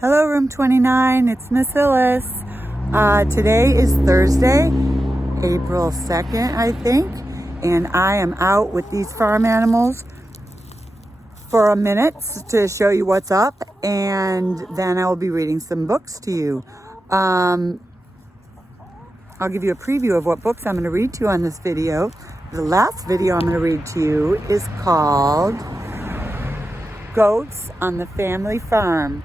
Hello, Room 29. It's Miss Hillis. Today is Thursday, April 2nd, I think, and I am out with these farm animals for a minute to show you what's up, and then I will be reading some books to you. I'll give you a preview of what books I'm going to read to you on this video. The last video I'm going to read to you is called Goats on the Family Farm.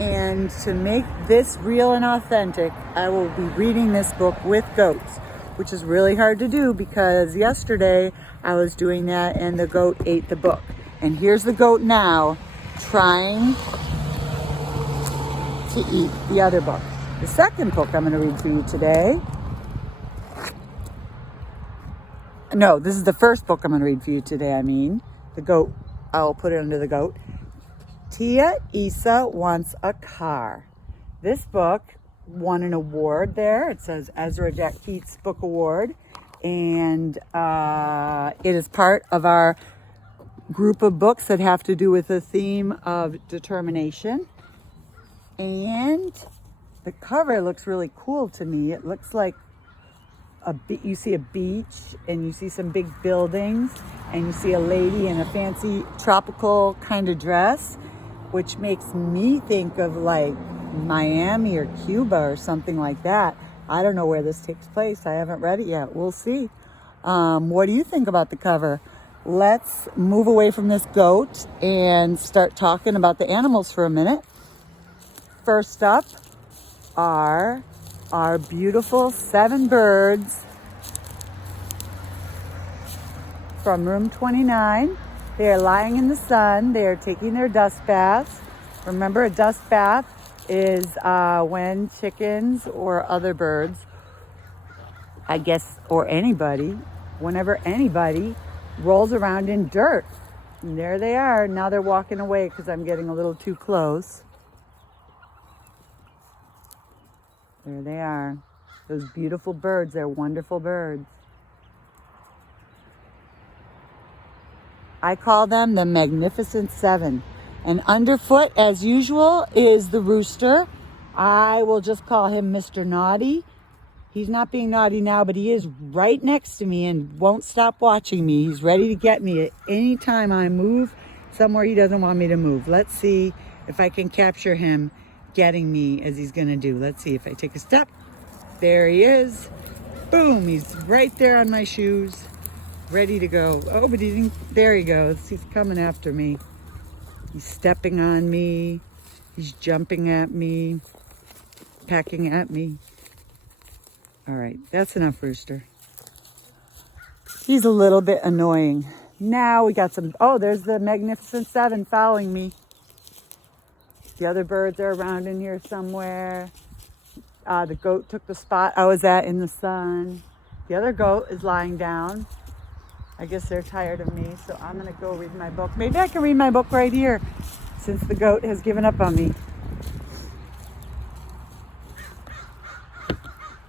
And to make this real and authentic, I will be reading this book with goats, which is really hard to do because yesterday I was doing that and the goat ate the book. And here's the goat now trying to eat the other book. The second book I'm going to read for you today. No, this is the first book I'm going to read for you today. The goat. I'll put it under the goat. Tia Isa Wants a Car. This book won an award there. It says Ezra Jack Keats Book Award. And it is part of our group of books that have to do with the theme of determination. And the cover looks really cool to me. It looks like you see a beach and you see some big buildings and you see a lady in a fancy tropical kind of dress, which makes me think of like Miami or Cuba or something like that. I don't know where this takes place. I haven't read it yet. We'll see. What do you think about the cover? Let's move away from this goat and start talking about the animals for a minute. First up are our beautiful 7 birds from room 29. They are lying in the sun. They are taking their dust baths. Remember, a dust bath is when chickens or other birds, I guess, or anybody, whenever anybody rolls around in dirt. And there they are. Now they're walking away because I'm getting a little too close. There they are. Those beautiful birds. They're wonderful birds. I call them the Magnificent 7. And underfoot, as usual, is the rooster. I will just call him Mr. Naughty. He's not being naughty now, but he is right next to me and won't stop watching me. He's ready to get me at any time I move somewhere he doesn't want me to move. Let's see if I can capture him getting me as he's going to do. Let's see if I take a step. There he is. Boom, he's right there on my shoes, ready to go. Oh, but he didn't. There he goes. He's coming after me. He's stepping on me. He's jumping at me, pecking at me. All right, that's enough, rooster. He's a little bit annoying. Now we got some, there's the Magnificent 7 following me. The other birds are around in here somewhere. The goat took the spot I was at in the sun. The other goat is lying down. I guess they're tired of me, so I'm going to go read my book. Maybe I can read my book right here, since the goat has given up on me.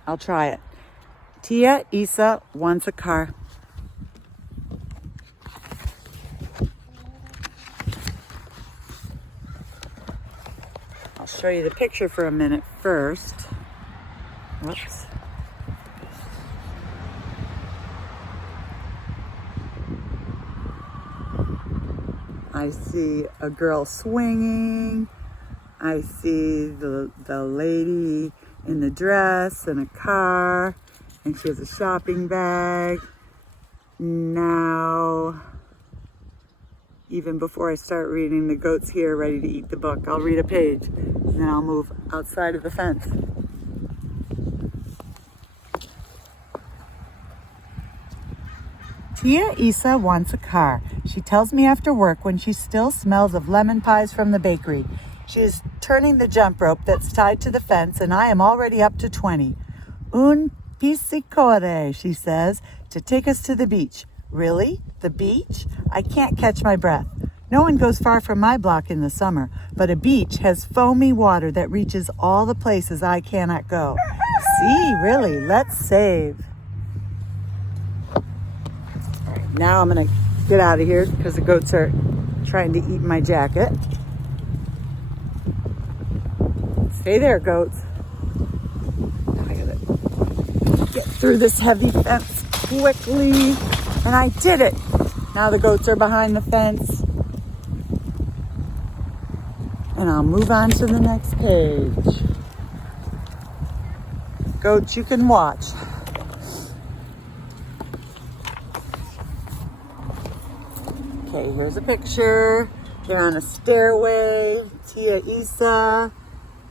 I'll try it. Tia Isa Wants a Car. I'll show you the picture for a minute first. Whoops. I see a girl swinging. I see the lady in the dress and a car, and she has a shopping bag. Now, even before I start reading, the goat's here ready to eat the book. I'll read a page, and then I'll move outside of the fence. Tia Isa wants a car. She tells me after work when she still smells of lemon pies from the bakery. She is turning the jump rope that's tied to the fence, and I am already up to 20. Un piscicore, she says, to take us to the beach. Really? The beach? I can't catch my breath. No one goes far from my block in the summer, but a beach has foamy water that reaches all the places I cannot go. See, really, let's save. Now I'm going to get out of here because the goats are trying to eat my jacket. Hey there, goats. Now I gotta get through this heavy fence quickly. And I did it. Now the goats are behind the fence. And I'll move on to the next page. Goats, you can watch. Okay, here's a picture. They're on a stairway. Tia, Isa,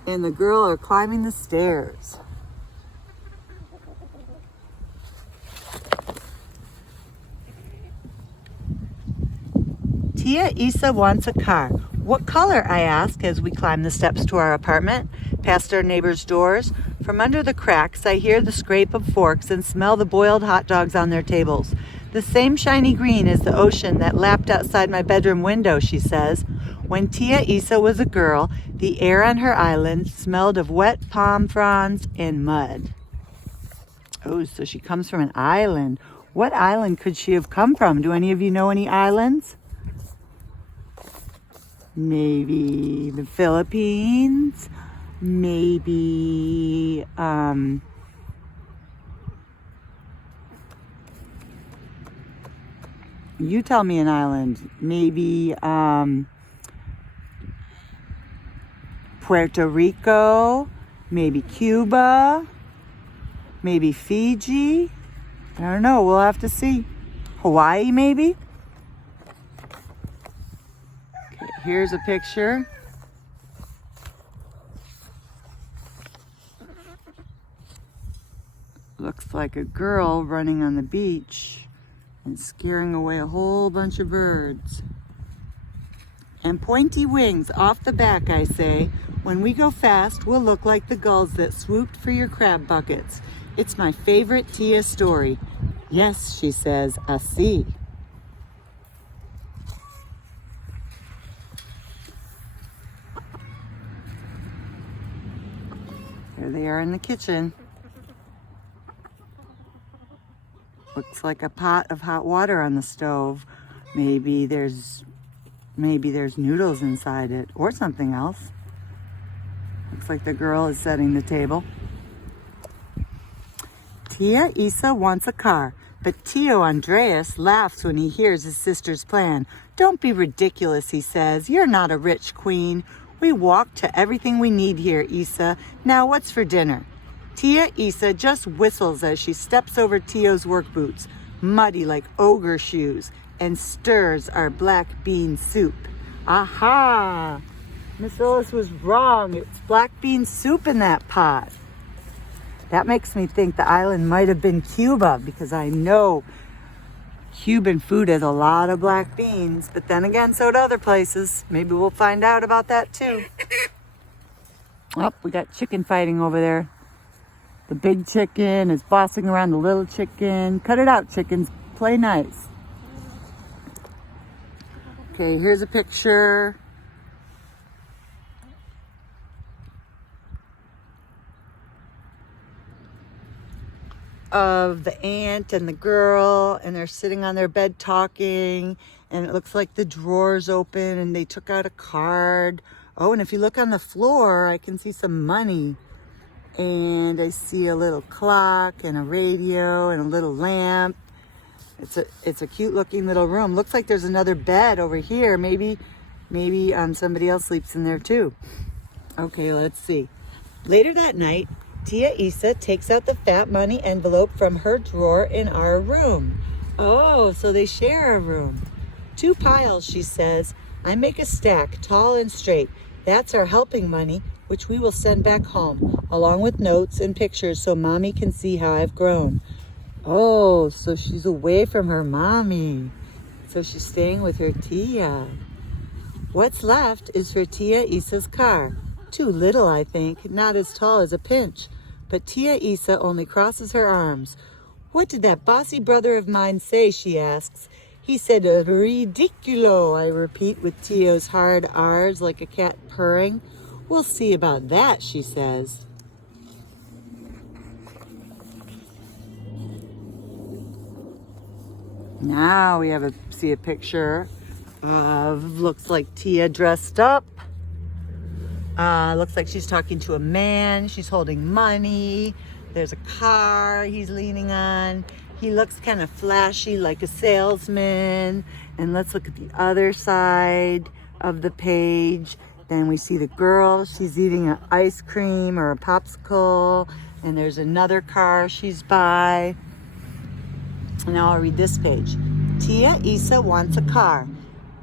and the girl are climbing the stairs. Tia, Isa wants a car. What color? I ask as we climb the steps to our apartment, past our neighbors' doors. From under the cracks, I hear the scrape of forks and smell the boiled hot dogs on their tables. The same shiny green as the ocean that lapped outside my bedroom window, she says. When Tia Isa was a girl, the air on her island smelled of wet palm fronds and mud. Oh, so she comes from an island. What island could she have come from? Do any of you know any islands? Maybe the Philippines? Maybe, you tell me an island. Maybe, Puerto Rico, maybe Cuba, maybe Fiji. I don't know, we'll have to see. Hawaii, maybe? Okay, here's a picture. Looks like a girl running on the beach and scaring away a whole bunch of birds. And pointy wings off the back, I say. When we go fast, we'll look like the gulls that swooped for your crab buckets. It's my favorite Tia story. Yes, she says, I see. There they are in the kitchen. Looks like a pot of hot water on the stove. Maybe there's noodles inside it or something else. Looks like the girl is setting the table. Tia Isa wants a car, but Tio Andreas laughs when he hears his sister's plan. Don't be ridiculous, he says. You're not a rich queen. We walk to everything we need here, Isa. Now what's for dinner? Tia Isa just whistles as she steps over Tio's work boots, muddy like ogre shoes, and stirs our black bean soup. Aha! Miss Phyllis was wrong. It's black bean soup in that pot. That makes me think the island might have been Cuba, because I know Cuban food has a lot of black beans. But then again, so do other places. Maybe we'll find out about that too. Oh, we got chicken fighting over there. The big chicken is bossing around the little chicken. Cut it out, chickens. Play nice. Okay, here's a picture. Of the aunt and the girl, and they're sitting on their bed talking, and it looks like the drawer's open and they took out a card. Oh, and if you look on the floor, I can see some money. And I see a little clock and a radio and a little lamp. It's a cute looking little room. Looks like there's another bed over here. Maybe somebody else sleeps in there too. Okay, let's see. Later that night, Tia Isa takes out the fat money envelope from her drawer in our room. Oh, so they share a room. 2 piles, she says. I make a stack, tall and straight. That's our helping money, which we will send back home, along with notes and pictures so Mommy can see how I've grown. Oh, so she's away from her mommy. So she's staying with her Tia. What's left is for Tia Isa's car. Too little, I think, not as tall as a pinch. But Tia Isa only crosses her arms. What did that bossy brother of mine say, she asks. He said, ridiculo, I repeat with Tio's hard R's like a cat purring. We'll see about that, she says. Now we see a picture of, looks like Tia dressed up. Looks like she's talking to a man. She's holding money. There's a car he's leaning on. He looks kind of flashy, like a salesman. And let's look at the other side of the page. Then we see the girl. She's eating an ice cream or a popsicle. And there's another car she's by. And now I'll read this page. Tia Isa wants a car.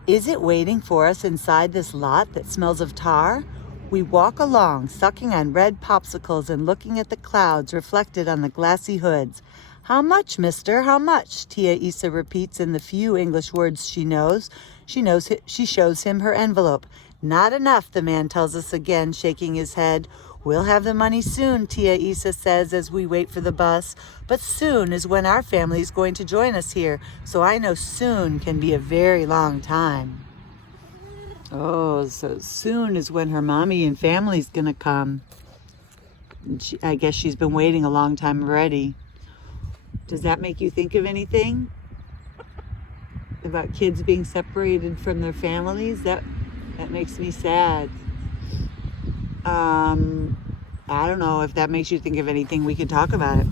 Is it waiting for us inside this lot that smells of tar? We walk along, sucking on red popsicles and looking at the clouds reflected on the glassy hoods. How much, mister? How much? Tia Isa repeats in the few English words she knows. She shows him her envelope. Not enough, the man tells us again, shaking his head. We'll have the money soon, Tia Isa says as we wait for the bus. But soon is when our family is going to join us here, so I know soon can be a very long time. Oh, so soon is when her mommy and family's gonna come. I guess she's been waiting a long time already. Does that make you think of anything? About kids being separated from their families? That makes me sad. I don't know if that makes you think of anything. We can talk about it.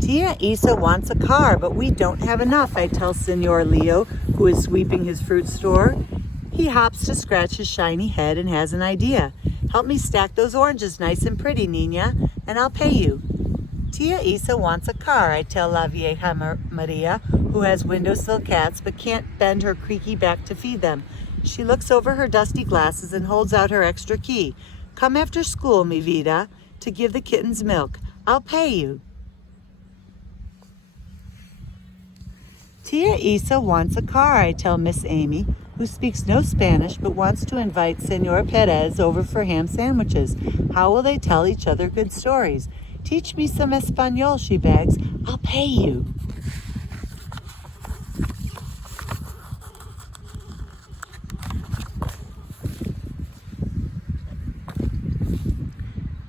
Tia Isa wants a car, but we don't have enough, I tell Senor Leo, who is sweeping his fruit store. He hops to scratch his shiny head and has an idea. Help me stack those oranges nice and pretty, Nina, and I'll pay you. Tia Isa wants a car, I tell La Vieja Maria, who has windowsill cats but can't bend her creaky back to feed them. She looks over her dusty glasses and holds out her extra key. Come after school, mi vida, to give the kittens milk. I'll pay you. Tia Isa wants a car, I tell Miss Amy, who speaks no Spanish but wants to invite Senor Perez over for ham sandwiches. How will they tell each other good stories? Teach me some Espanol, she begs. I'll pay you.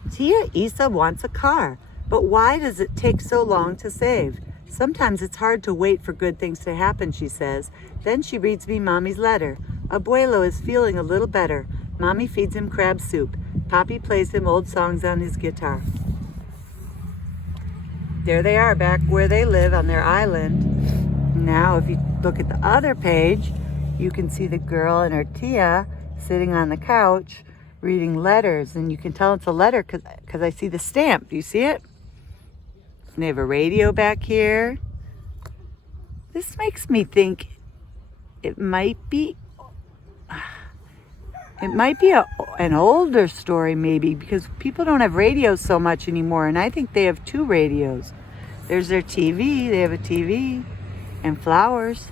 Tia Isa wants a car, but why does it take so long to save? Sometimes it's hard to wait for good things to happen, she says. Then she reads me Mommy's letter. Abuelo is feeling a little better. Mommy feeds him crab soup. Papi plays him old songs on his guitar. There they are, back where they live on their island. Now, if you look at the other page, you can see the girl and her Tia sitting on the couch reading letters. And you can tell it's a letter because I see the stamp. Do you see it? And they have a radio back here. This makes me think it might be an older story maybe, because people don't have radios so much anymore, and I think they have 2 radios. There's their TV, they have a TV, and flowers.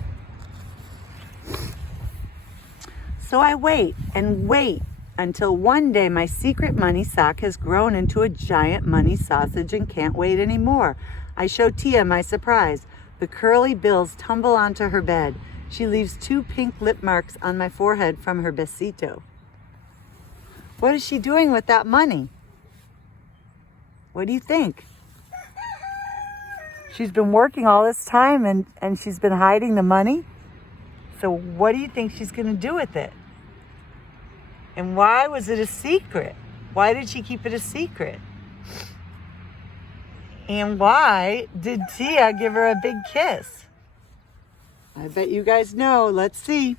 So I wait and wait until one day my secret money sock has grown into a giant money sausage and can't wait anymore. I show Tia my surprise. The curly bills tumble onto her bed. She leaves 2 pink lip marks on my forehead from her besito. What is she doing with that money? What do you think? She's been working all this time and she's been hiding the money. So what do you think she's going to do with it? And why was it a secret? Why did she keep it a secret? And why did Tia give her a big kiss? I bet you guys know. Let's see.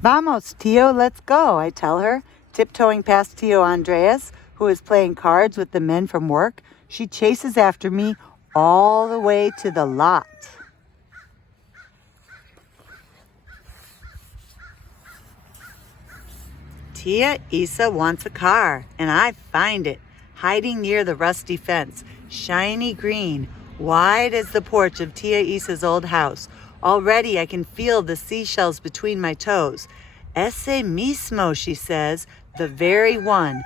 Vamos, Tio, let's go, I tell her, tiptoeing past Tio Andreas, who is playing cards with the men from work. She chases after me all the way to the lot. Tia Isa wants a car, and I find it, hiding near the rusty fence, shiny green, wide as the porch of Tia Isa's old house. Already I can feel the seashells between my toes. Ese mismo, she says, the very one.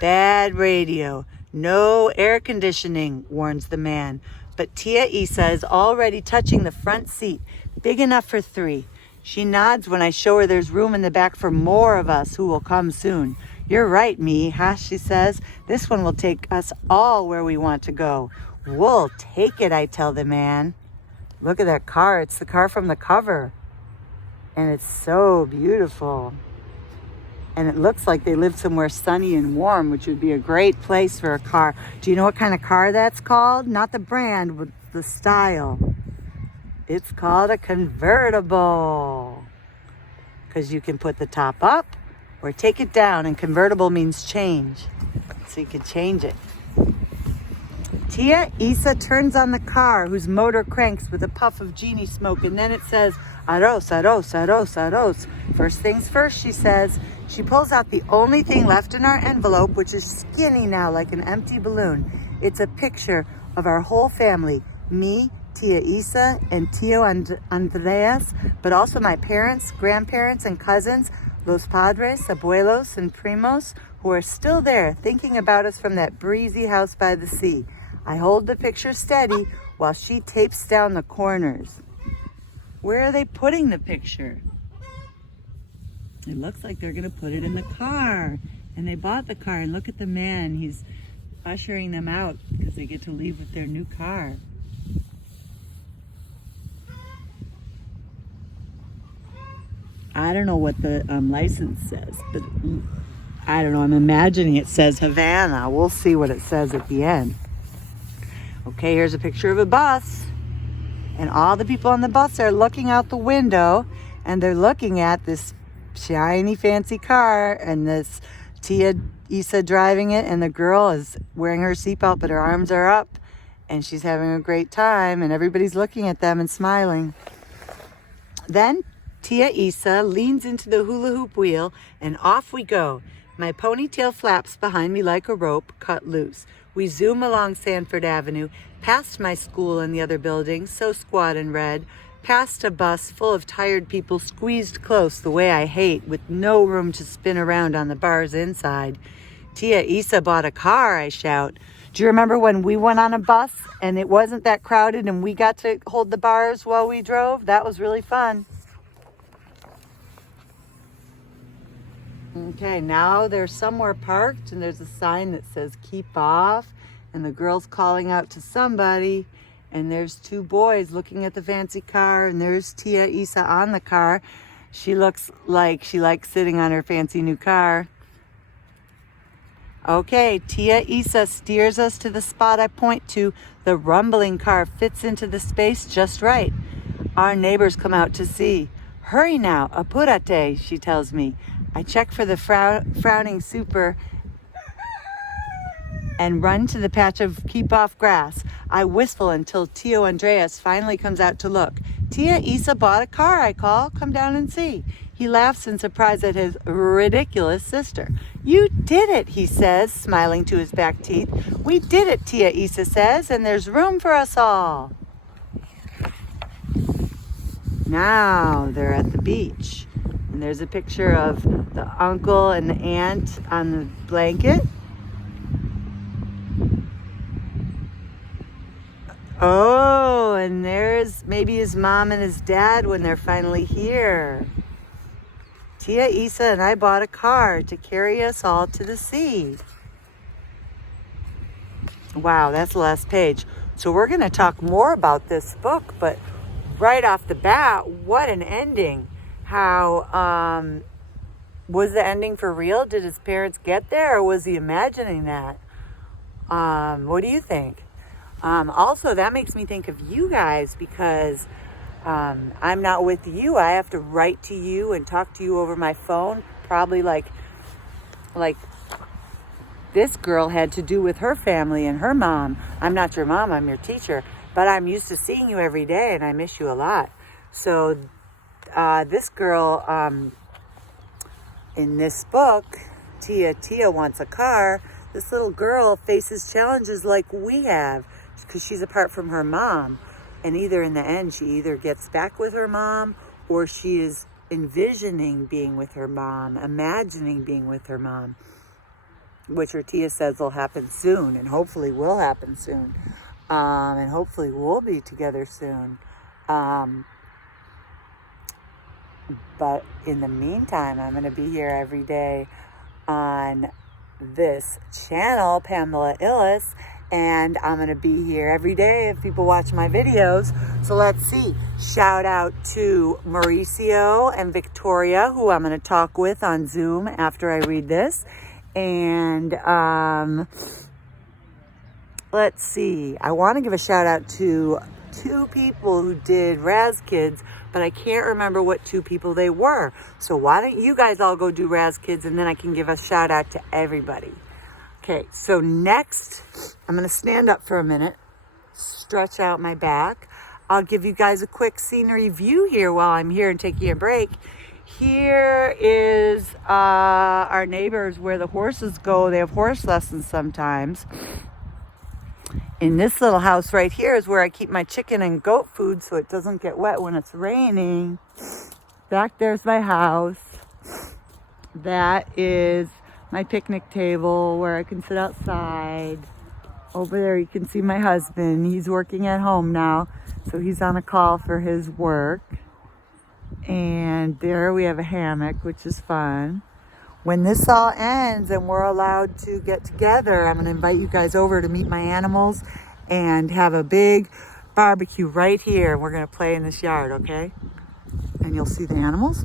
Bad radio, no air conditioning, warns the man. But Tia Isa is already touching the front seat, big enough for 3. She nods when I show her there's room in the back for more of us who will come soon. You're right, mija, she says. This one will take us all where we want to go. We'll take it, I tell the man. Look at that car. It's the car from the cover. And it's so beautiful. And it looks like they live somewhere sunny and warm, which would be a great place for a car. Do you know what kind of car that's called? Not the brand, but the style. It's called a convertible. Because you can put the top up or take it down, and convertible means change. So you can change it. Tia Isa turns on the car, whose motor cranks with a puff of genie smoke, and then it says, "Arroz, arroz, arroz, arroz." First things first, she says. She pulls out the only thing left in our envelope, which is skinny now like an empty balloon. It's a picture of our whole family, me, Tia Isa, and Tio Andreas, but also my parents, grandparents, and cousins, los padres, abuelos, and primos, who are still there thinking about us from that breezy house by the sea. I hold the picture steady while she tapes down the corners. Where are they putting the picture? It looks like they're going to put it in the car. And they bought the car, and look at the man. He's ushering them out because they get to leave with their new car. I don't know what the license says, but I don't know. I'm imagining it says Havana. We'll see what it says at the end. Okay, here's a picture of a bus. And all the people on the bus are looking out the window, and they're looking at this shiny, fancy car, and this Tia Isa driving it, and the girl is wearing her seatbelt, but her arms are up, and she's having a great time, and everybody's looking at them and smiling. Then Tia Isa leans into the hula hoop wheel, and off we go. My ponytail flaps behind me like a rope cut loose. We zoom along Sanford Avenue, past my school and the other buildings, so squat and red, past a bus full of tired people squeezed close the way I hate, with no room to spin around on the bars inside. Tia Isa bought a car, I shout. Do you remember when we went on a bus and it wasn't that crowded and we got to hold the bars while we drove? That was really fun. Okay, now they're somewhere parked, and there's a sign that says keep off, and the girl's calling out to somebody, and there's two boys looking at the fancy car, and there's Tia Isa on the car. She looks like she likes sitting on her fancy new car. Okay, Tia Isa steers us to the spot I point to. The rumbling car fits into the space just right. Our neighbors come out to see. Hurry now, apúrate, she tells me. I check for the frowning super and run to the patch of keep-off grass. I whistle until Tio Andreas finally comes out to look. Tia Isa bought a car, I call. Come down and see. He laughs in surprise at his ridiculous sister. You did it, he says, smiling to his back teeth. We did it, Tia Isa says, and there's room for us all. Now they're at the beach. And there's a picture of the uncle and the aunt on the blanket. Oh, and there's maybe his mom and his dad when they're finally here. Tia Isa and I bought a car to carry us all to the sea. Wow, that's the last page. So we're going to talk more about this book, but right off the bat, what an ending. How, was the ending for real? Did his parents get there, or was he imagining that? What do you think? Also, that makes me think of you guys, because I'm not with you. I have to write to you and talk to you over my phone, probably like this girl had to do with her family and her mom. I'm not your mom, I'm your teacher, but I'm used to seeing you every day, and I miss you a lot. So this girl, in this book, Tia wants a car. This little girl faces challenges like we have, because she's apart from her mom. And either in the end, she either gets back with her mom, or she is envisioning being with her mom, imagining being with her mom, which her Tia says will happen soon, and hopefully will happen soon. And hopefully we'll be together soon. But in the meantime, I'm going to be here every day on this channel, Pamela Illes, And I'm going to be here every day if people watch my videos. So let's see. Shout out to Mauricio and Victoria, who I'm going to talk with on Zoom after I read this. And let's see. I want to give a shout out to 2 people who did Raz Kids, but I can't remember what 2 people they were. So why don't you guys all go do Raz Kids, and then I can give a shout out to everybody. Okay, so next, I'm going to stand up for a minute, stretch out my back. I'll give you guys a quick scenery view here while I'm here and taking a break. Here is our neighbors where the horses go. They have horse lessons sometimes. In this little house right here is where I keep my chicken and goat food so it doesn't get wet when it's raining. Back there's my house. That is my picnic table where I can sit outside. Over there you can see my husband. He's working at home now, so he's on a call for his work. And there we have a hammock, which is fun. When this all ends and we're allowed to get together, I'm going to invite you guys over to meet my animals and have a big barbecue right here. We're going to play in this yard, okay? And you'll see the animals.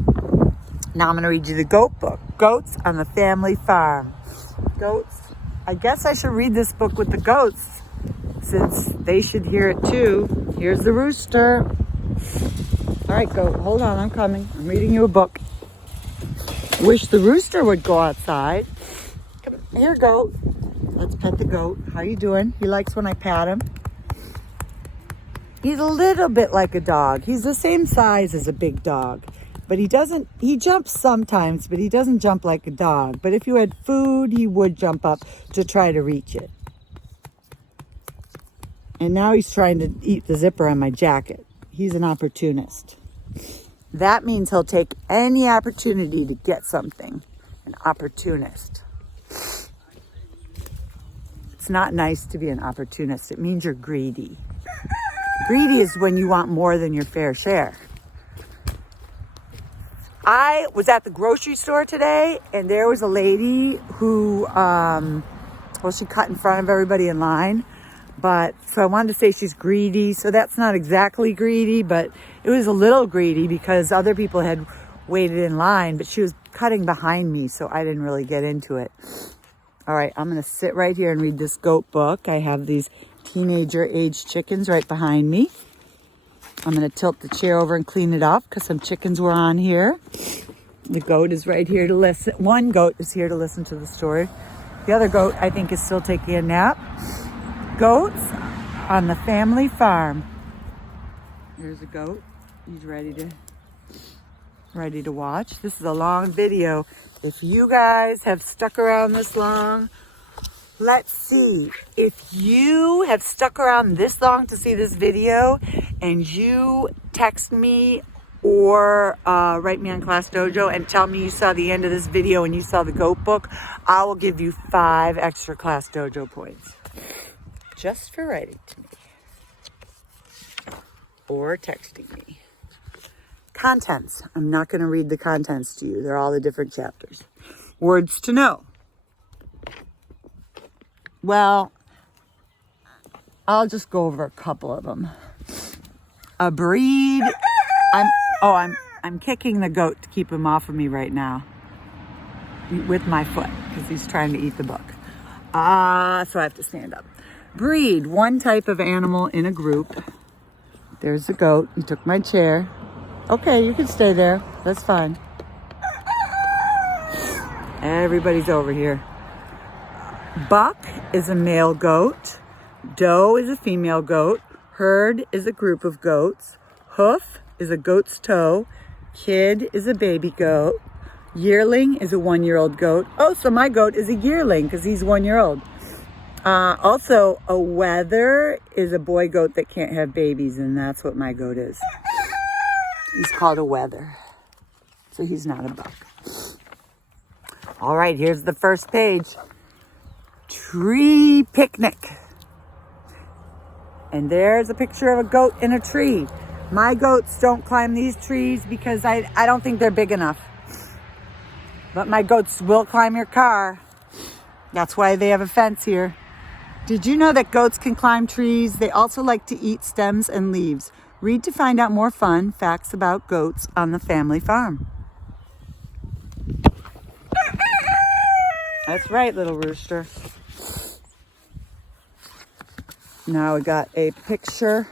Now I'm going to read you the goat book. Goats on the Family Farm. Goats. I guess I should read this book with the goats since they should hear it too. Here's the rooster. All right, goat, hold on, I'm coming. I'm reading you a book. Wish the rooster would go outside. Come here, goat. Let's pet the goat. How you doing? He likes when I pat him. He's a little bit like a dog. He's the same size as a big dog. But he jumps sometimes, but he doesn't jump like a dog. But if you had food, he would jump up to try to reach it. And now he's trying to eat the zipper on my jacket. He's an opportunist. That means he'll take any opportunity to get something. An opportunist. It's not nice to be an opportunist. It means you're greedy. Greedy is when you want more than your fair share. I was at the grocery store today, and there was a lady who, she cut in front of everybody in line. So I wanted to say she's greedy. So that's not exactly greedy, but it was a little greedy because other people had waited in line, but she was cutting behind me, so I didn't really get into it. All right, I'm going to sit right here and read this goat book. I have these teenager-aged chickens right behind me. I'm going to tilt the chair over and clean it off because some chickens were on here. The goat is right here to listen. One goat is here to listen to the story. The other goat, I think, is still taking a nap. Goats on the Family Farm. There's a goat. He's ready to watch. This is a long video. If you guys have stuck around this long, let's see. If you have stuck around this long to see this video and you text me or write me on Class Dojo and tell me you saw the end of this video and you saw the goat book, I will give you 5 extra Class Dojo points. Just for writing to me. Or texting me. Contents. I'm not going to read the contents to you. They're all the different chapters. Words to know. Well, I'll just go over a couple of them. A breed. I'm kicking the goat to keep him off of me right now with my foot because he's trying to eat the book. So I have to stand up. Breed. One type of animal in a group. There's the goat. He took my chair. Okay, you can stay there. That's fine. Everybody's over here. Buck is a male goat. Doe is a female goat. Herd is a group of goats. Hoof is a goat's toe. Kid is a baby goat. Yearling is a 1-year-old goat. Oh, so my goat is a yearling because he's 1 year old. Also, a wether is a boy goat that can't have babies, and that's what my goat is. He's called a wether. So he's not a buck. All right, here's the first page. Tree picnic. And there's a picture of a goat in a tree. My goats don't climb these trees because I don't think they're big enough. But my goats will climb your car. That's why they have a fence here. Did you know that goats can climb trees? They also like to eat stems and leaves. Read to find out more fun facts about goats on the family farm. That's right, little rooster. Now we got a picture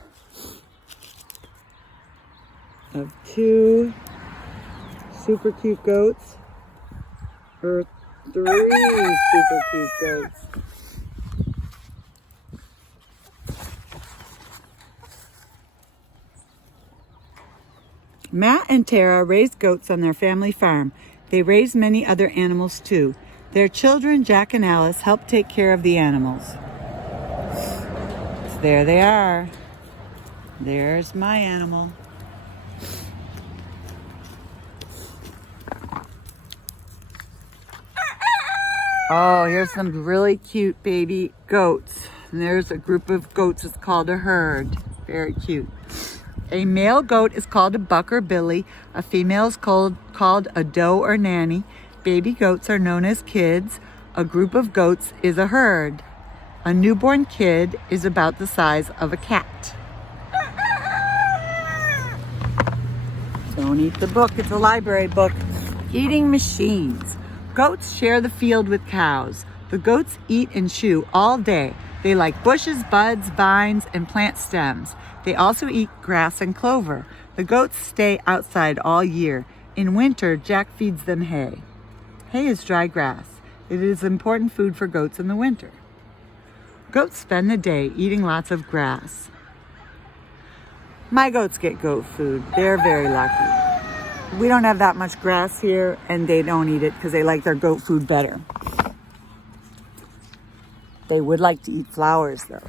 of two super cute goats, or three super cute goats. Matt and Tara raised goats on their family farm. They raised many other animals too. Their children, Jack and Alice, helped take care of the animals. So there they are. There's my animal. Oh, here's some really cute baby goats. And there's a group of goats. It's called a herd. Very cute. A male goat is called a buck or billy. A female is called a doe or nanny. Baby goats are known as kids. A group of goats is a herd. A newborn kid is about the size of a cat. Don't eat the book. It's a library book. Eating machines. Goats share the field with cows. The goats eat and chew all day. They like bushes, buds, vines, and plant stems. They also eat grass and clover. The goats stay outside all year. In winter, Jack feeds them hay. Hay is dry grass. It is important food for goats in the winter. Goats spend the day eating lots of grass. My goats get goat food. They're very lucky. We don't have that much grass here, and they don't eat it because they like their goat food better. They would like to eat flowers, though.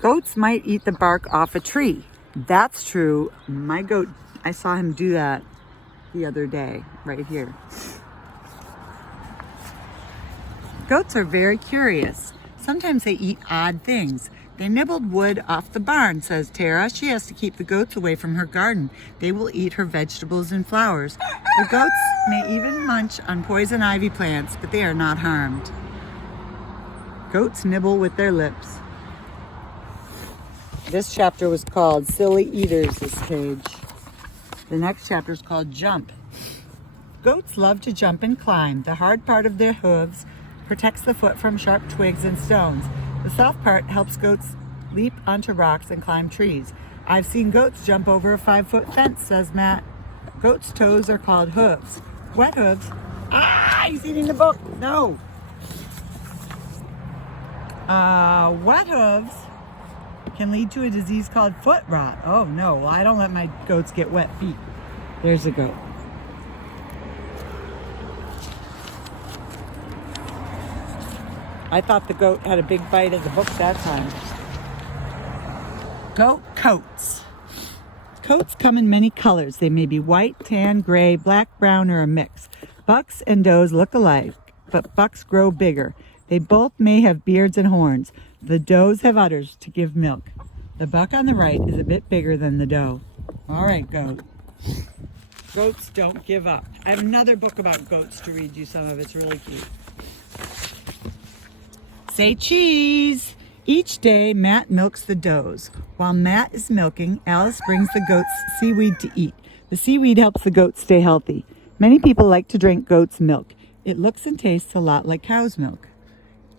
Goats might eat the bark off a tree. That's true. My goat, I saw him do that the other day, right here. Goats are very curious. Sometimes they eat odd things. They nibbled wood off the barn, says Tara. She has to keep the goats away from her garden. They will eat her vegetables and flowers. The goats may even munch on poison ivy plants, but they are not harmed. Goats nibble with their lips. This chapter was called Silly Eaters, this page. The next chapter is called Jump. Goats love to jump and climb. The hard part of their hooves protects the foot from sharp twigs and stones. The soft part helps goats leap onto rocks and climb trees. I've seen goats jump over a 5-foot fence, says Matt. Goats' toes are called hooves. Wet hooves. Ah, he's eating the book. No. Wet hooves can lead to a disease called foot rot. Oh no, well, I don't let my goats get wet feet. There's a goat. I thought the goat had a big bite of the book that time. Goat coats. Coats come in many colors. They may be white, tan, gray, black, brown, or a mix. Bucks and does look alike, but bucks grow bigger. They both may have beards and horns. The does have udders to give milk. The buck on the right is a bit bigger than the doe. All right, goat. Goats don't give up. I have another book about goats to read you some of. It's really cute. Say cheese. Each day, Matt milks the does. While Matt is milking, Alice brings the goats seaweed to eat. The seaweed helps the goats stay healthy. Many people like to drink goat's milk. It looks and tastes a lot like cow's milk.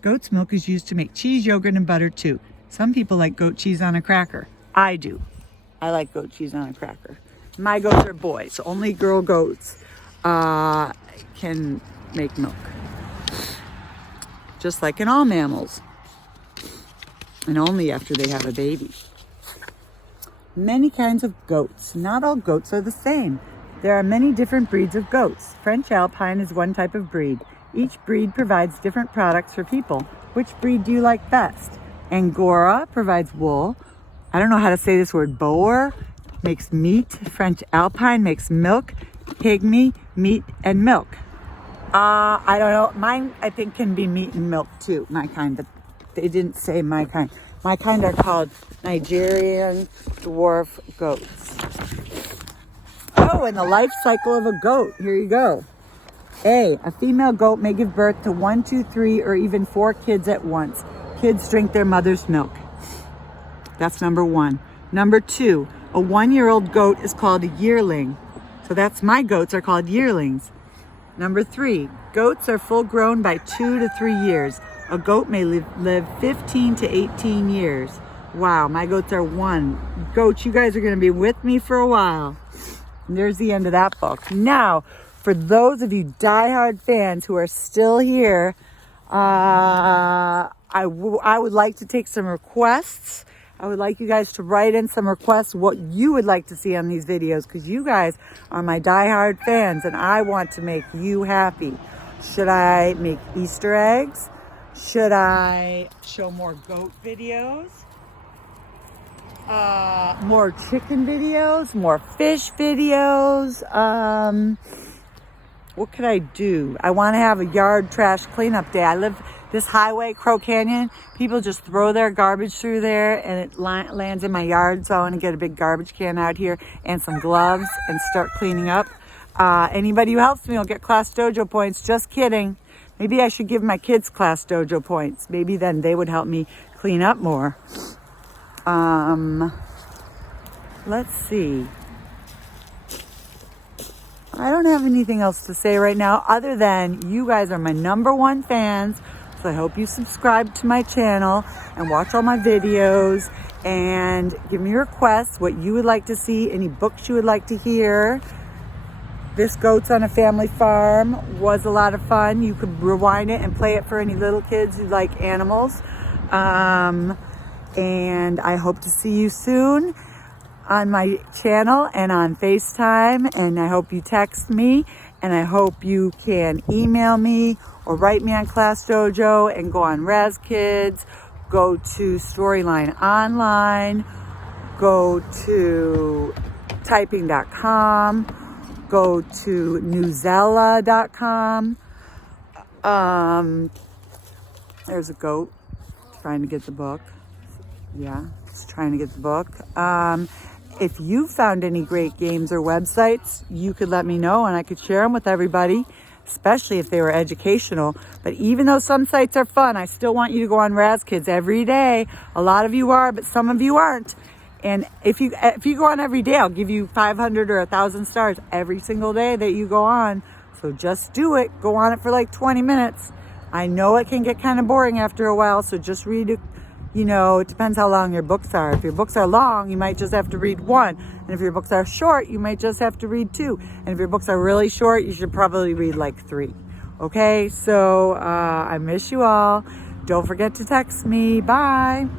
Goat's milk is used to make cheese, yogurt, and butter too. Some people like goat cheese on a cracker. I do. I like goat cheese on a cracker. My goats are boys. Only girl goats can make milk. Just like in all mammals. And only after they have a baby. Many kinds of goats. Not all goats are the same. There are many different breeds of goats. French Alpine is one type of breed. Each breed provides different products for people. Which breed do you like best? Angora provides wool. I don't know how to say this word. Boer makes meat. French Alpine makes milk. Pygmy, meat and milk. I don't know. Mine, I think, can be meat and milk too. My kind, but they didn't say my kind. My kind are called Nigerian dwarf goats. Oh, and the life cycle of a goat. Here you go. A female goat may give birth to 1, 2, 3, or even 4 kids at once. Kids drink their mother's milk. That's number 1. Number 2, a 1-year-old goat is called a yearling. So that's my goats are called yearlings. Number 3, goats are full grown by 2 to 3 years. A goat may live 15 to 18 years. Wow, my goats are 1. Goats, you guys are going to be with me for a while. And there's the end of that book. Now, for those of you diehard fans who are still here, I would like to take some requests. I would like you guys to write in some requests what you would like to see on these videos, because you guys are my diehard fans and I want to make you happy. Should I make Easter eggs? Should I show more goat videos? More chicken videos? More fish videos? What could I do? I want to have a yard trash cleanup day. I live this highway, Crow Canyon. People just throw their garbage through there and it lands in my yard. So I want to get a big garbage can out here and some gloves and start cleaning up. Anybody who helps me will get Class Dojo points. Just kidding. Maybe I should give my kids Class Dojo points. Maybe then they would help me clean up more. Let's see. I don't have anything else to say right now other than you guys are my #1 fans. So I hope you subscribe to my channel and watch all my videos and give me requests, what you would like to see, any books you would like to hear. This Goats on a Family Farm was a lot of fun. You could rewind it and play it for any little kids who like animals. And I hope to see you soon on my channel and on FaceTime, and I hope you text me, and I hope you can email me or write me on Class Dojo and go on Raz Kids, go to Storyline Online, go to typing.com, go to newzella.com. There's a goat trying to get the book. Yeah, just trying to get the book. If you found any great games or websites, you could let me know and I could share them with everybody, especially if they were educational. But even though some sites are fun, I still want you to go on Raz Kids every day. A lot of you are, but some of you aren't. And if you go on every day, I'll give you 500 or 1,000 stars every single day that you go on. So just do it. Go on it for like 20 minutes. I know it can get kind of boring after a while, so just read it. You know, it depends how long your books are. If your books are long, you might just have to read 1. And if your books are short, you might just have to read 2. And if your books are really short, you should probably read like 3. Okay, so I miss you all. Don't forget to text me. Bye.